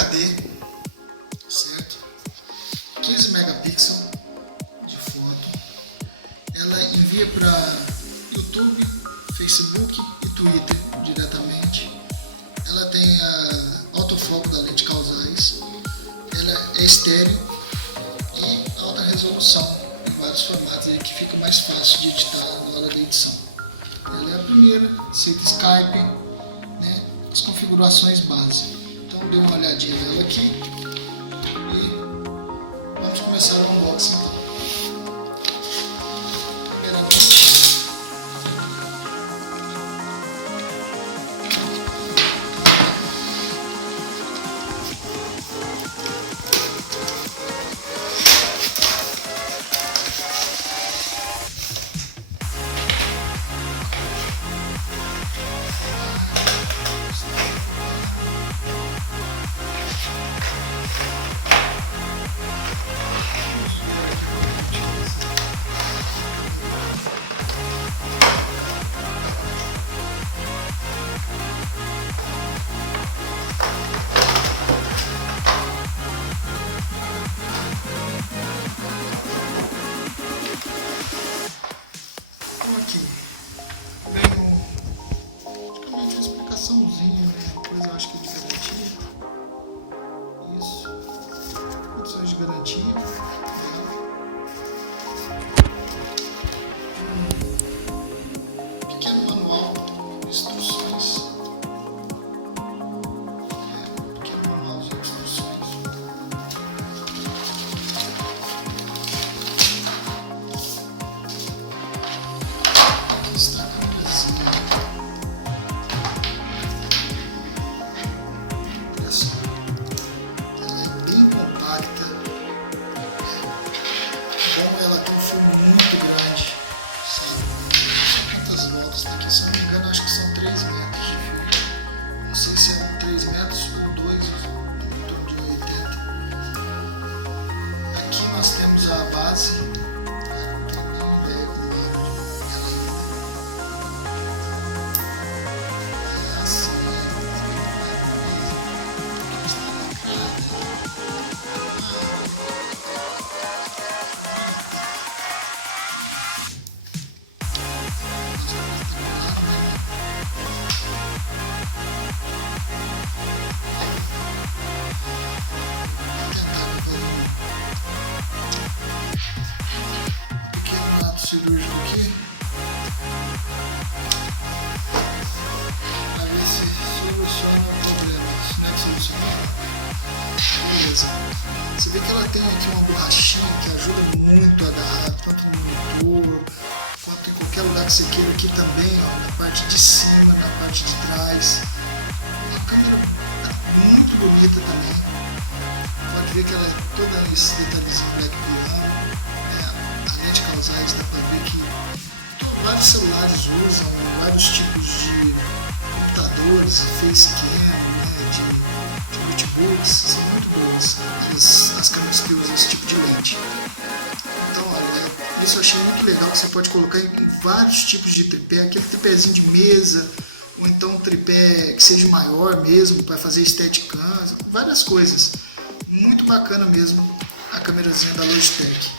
HD, certo? 15 megapixels de foto. Ela envia para YouTube, Facebook e Twitter diretamente. Ela tem a autofoco da lente causais. Ela é estéreo e alta resolução em vários formatos aí que fica mais fácil de editar na hora da edição. Ela é a primeira, aceita Skype, né? As configurações base. Então dê uma olhadinha nela aqui e vamos começar o unboxing então. Primeiramente, aqui vem uma explicaçãozinha, né? Coisa eu acho que é de garantia. Isso. Condições de garantia. Pequeno manual de instruções. Pequeno manual de instruções. Está a câmerazinha. Olha só. Ela é bem compacta. Bom, ela tem um fogo muito grande, sabe? Quantas voltas tem aqui? Se eu não me engano, acho que são 3 metros de fio. Não sei se é 3 metros ou 2, em torno de 80. Aqui nós temos a base. Eu não tenho nem ideia como ela ainda. É assim, pequeno prato cirúrgico aqui, para ver se soluciona o problema. Isso não é que soluciona. Beleza. Você vê que ela tem aqui uma borrachinha que ajuda muito a dar tanto no monitor quanto em qualquer lugar que você queira. Aqui também, ó, na parte de cima, na parte de trás. Uma câmera muito bonita também. Pode ver que ela é toda esse detalhezinho black piano, né? A lente causais, dá para ver que vários celulares usam, vários tipos de computadores, facecam, né? de notebooks, são muito boas as câmeras que usam esse tipo de lente. Então, olha, isso eu achei muito legal, que você pode colocar em vários tipos de tripé, aquele tripézinho de mesa, ou então um tripé que seja maior mesmo, para fazer Steadicam, várias coisas. Muito bacana mesmo a câmerazinha da Logitech.